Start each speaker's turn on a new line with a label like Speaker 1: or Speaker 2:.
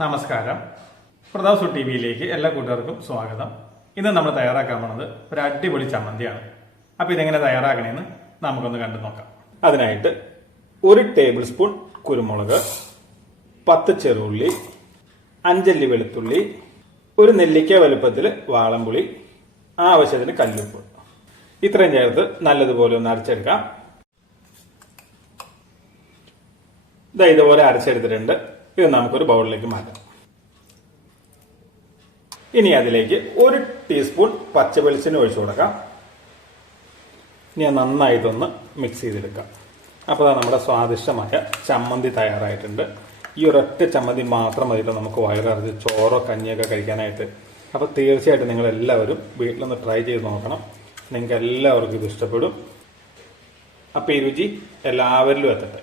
Speaker 1: നമസ്കാരം. പ്രതാപ് ടി വിയിലേക്ക് എല്ലാ കൂട്ടുകാർക്കും സ്വാഗതം. ഇന്ന് നമ്മൾ തയ്യാറാക്കാൻ പോണത് ഒരു അടിപൊളി ചമ്മന്തിയാണ്. അപ്പോൾ ഇതെങ്ങനെ തയ്യാറാക്കണേന്ന് നമുക്കൊന്ന് കണ്ടു നോക്കാം. അതിനായിട്ട് ഒരു ടേബിൾ സ്പൂൺ കുരുമുളക് പത്ത് ചെറുള്ളി അഞ്ചല്ലി വെളുത്തുള്ളി ഒരു നെല്ലിക്ക വലുപ്പത്തിൽ വാളംപുളി ആവശ്യത്തിന് കല്ലുപ്പ്. ഇത്രയും ചേർത്ത് നല്ലതുപോലെ ഒന്ന് അരച്ചെടുക്കാം. ഇതാ ഇതുപോലെ അരച്ചെടുത്തിട്ടുണ്ട്. ഇത് നമുക്കൊരു ബൗളിലേക്ക് മാറ്റാം. ഇനി അതിലേക്ക് ഒരു ടീസ്പൂൺ പച്ച വെളിച്ചെണ്ണ ഒഴിച്ചു കൊടുക്കാം. ഇനി നന്നായിട്ടൊന്ന് മിക്സ് ചെയ്തെടുക്കാം. അപ്പോൾ നമ്മുടെ സ്വാദിഷ്ടമായ ചമ്മന്തി തയ്യാറായിട്ടുണ്ട്. ഈ ഒരൊറ്റ ചമ്മന്തി മാത്രം മതിയിട്ട് നമുക്ക് വയറിറച്ച് ചോറോ കഞ്ഞിയൊക്കെ കഴിക്കാനായിട്ട്. അപ്പോൾ തീർച്ചയായിട്ടും നിങ്ങൾ എല്ലാവരും വീട്ടിലൊന്ന് ട്രൈ ചെയ്ത് നോക്കണം. നിങ്ങൾക്ക് എല്ലാവർക്കും ഇത് ഇഷ്ടപ്പെടും. അപ്പോൾ ഈ രുചി എല്ലാവരിലും എത്തട്ടെ.